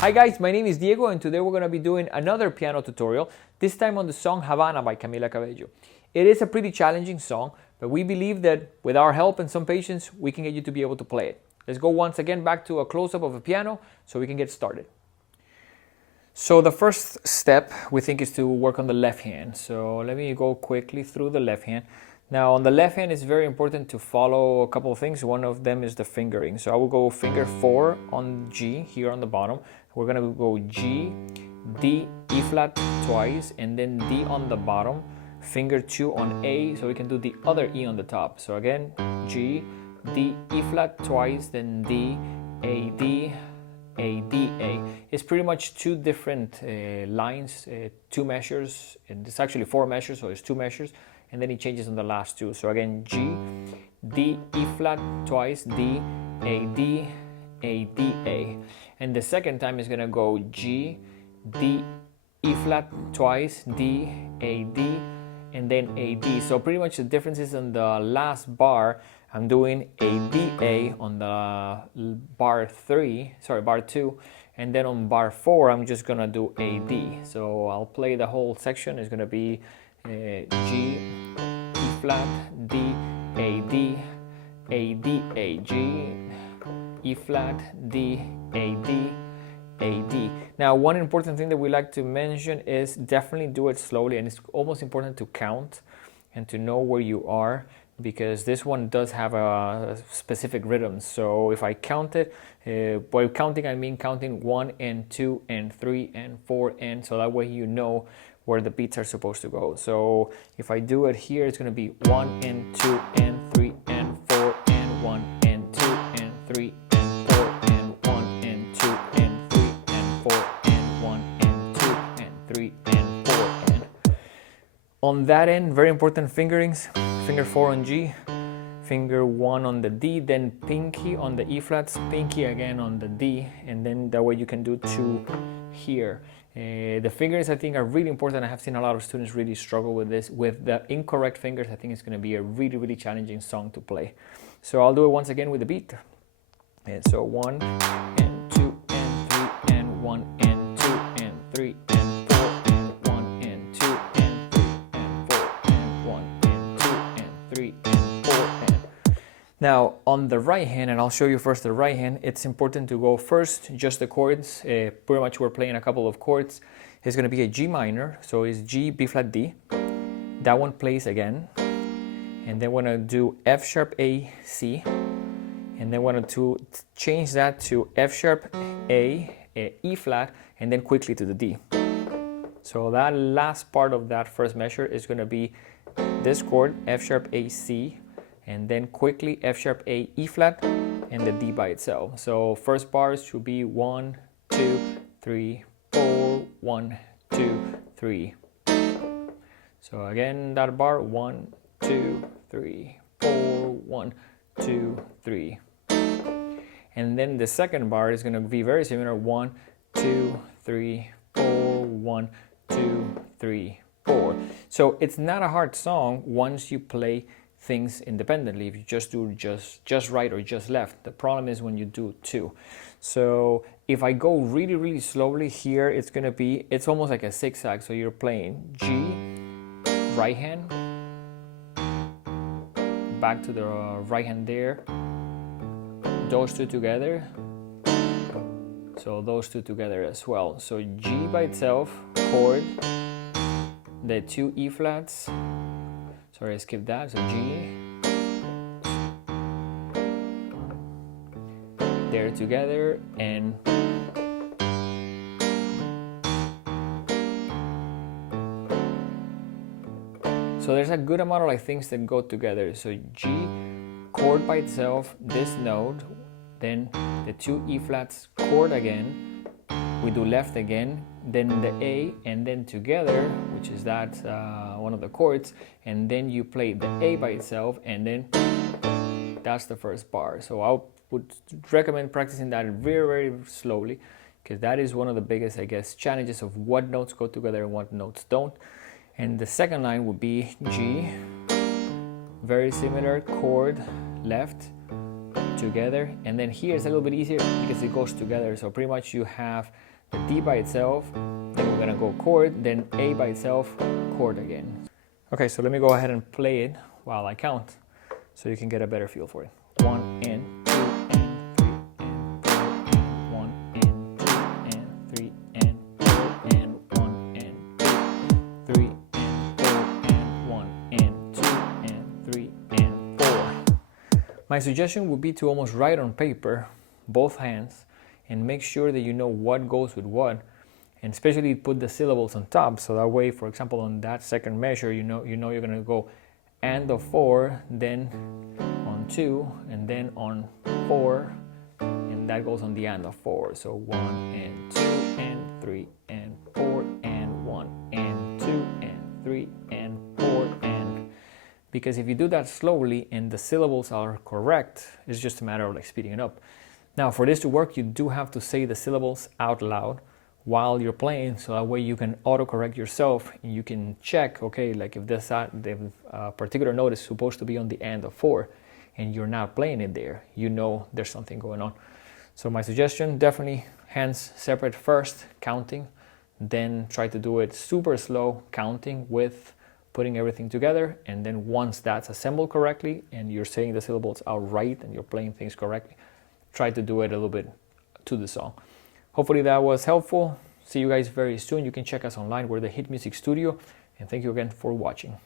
Hi guys, my name is Diego and today we're going to be doing another piano tutorial, this time on the song Havana by Camila Cabello. It is a pretty challenging song, but we believe that with our help and some patience, we can get you to be able to play it. Let's go once again back to a close-up of a piano so we can get started. So the first step we think is to work on the left hand. So let me go quickly through the left hand. Now on the left hand it's very important to follow a couple of things. One of them is the fingering. So I will go finger 4 on G here on the bottom. We're going to go G, D, E flat twice, and then D on the bottom, finger 2 on A, so we can do the other E on the top. So again, G, D, E flat twice, then D, A, D, A, D, A. It's pretty much two different lines, 2 measures, and it's actually 4 measures, so it's 2 measures, and then it changes on the last 2. So again, G, D, E flat twice, D, A, D, A, D, A. And the second time is going to go G, D, E flat twice, D, A, D, and then A, D. So pretty much the difference is on the last bar, I'm doing A, D, A on the bar 2, and then on bar 4, I'm just going to do A, D. So I'll play the whole section. It's going to be G, E flat, D, A, D, A, D, A, G, E flat, D, A, D, A, D. Now one important thing that we like to mention is definitely do it slowly, and it's almost important to count and to know where you are, because this one does have a specific rhythm. So if I count it, by counting I mean counting 1 and 2 and 3 and 4, and so that way you know where the beats are supposed to go. So if I do it here, it's going to be 1 and 2 and 3 and 4 and 1 and 2 and 3 and 4 and 1 and 2 and 3 and 4 and 1 and 2 and 3 and 4 and. On that end, very important fingerings. Finger 4 on G, finger 1 on the D, then pinky on the E flats, pinky again on the D, and then that way you can do 2 here. The fingers I think are really important. I have seen a lot of students really struggle with this. With the incorrect fingers, I think it's going to be a really challenging song to play. So I'll do it once again with the beat. And so 1 and 2 and 3 and 1 and 2 and 3 and 4 and 1 and 2 and 3 and 4 and 1 and 2 and 3 and 4 and. Now on the right hand, and I'll show you first the right hand, it's important to go first just the chords. Pretty much we're playing a couple of chords. It's going to be a G minor, so it's G, B flat, D. That one plays again, and then we're going to do F sharp, A, C, and then we're going to change that to F sharp, A, E flat, and then quickly to the D. So that last part of that first measure is going to be this chord, F sharp, A, C, and then quickly F sharp, A, E flat, and the D by itself. So first bars should be 1, 2, 3, 4, 1, 2, 3. So again, that bar, 1, 2, 3, 4, 1, 2, 3. And then the second bar is going to be very similar, 1, 2, 3, 4, 1, 2, 3, 4. So it's not a hard song once you play things independently. If you just do just right or just left. The problem is when you do 2. So if I go really slowly here, it's almost like a zigzag. So you're playing G, right hand, back to the right hand there, those 2 together, so those 2 together as well. So G by itself, chord, the 2 E flats, sorry, I skipped that. So G, they're together, and so there's a good amount of things that go together. So G, chord by itself, this note, then the 2 E flats, chord again, we do left again, then the A, and then together, which is that one of the chords, and then you play the A by itself, and then that's the first bar. So I would recommend practicing that very slowly, because that is one of the biggest, I guess, challenges of what notes go together and what notes don't. And the second line would be G, very similar, chord left, together, and then here it's a little bit easier because it goes together. So pretty much you have the D by itself, then we're gonna go chord, then A by itself, chord again. Okay, so let me go ahead and play it while I count so you can get a better feel for it. 1 and 2 and 3 and 4 and 1 and 2 and 3 and 4 and 1 and 2, 3 and 4 and 1 and 2 and 3 and 4. My suggestion would be to almost write on paper both hands and make sure that you know what goes with what, and especially put the syllables on top, so that way, for example, on that second measure, you know you're gonna go and of 4, then on 2, and then on 4, and that goes on the and of 4. So 1 and 2 and 3 and 4 and 1 and 2 and 3 and 4 and, because if you do that slowly and the syllables are correct, it's just a matter of like speeding it up. Now for this to work, you do have to say the syllables out loud while you're playing, so that way you can autocorrect yourself and you can check, okay, like if this the particular note is supposed to be on the end of 4 and you're not playing it there, you know there's something going on. So my suggestion, definitely hands separate first, counting, then try to do it super slow, counting with putting everything together, and then once that's assembled correctly and you're saying the syllables out right and you're playing things correctly, try to do it a little bit to the song. Hopefully that was helpful. See you guys very soon. You can check us online. We're the Hit Music Studio. And thank you again for watching.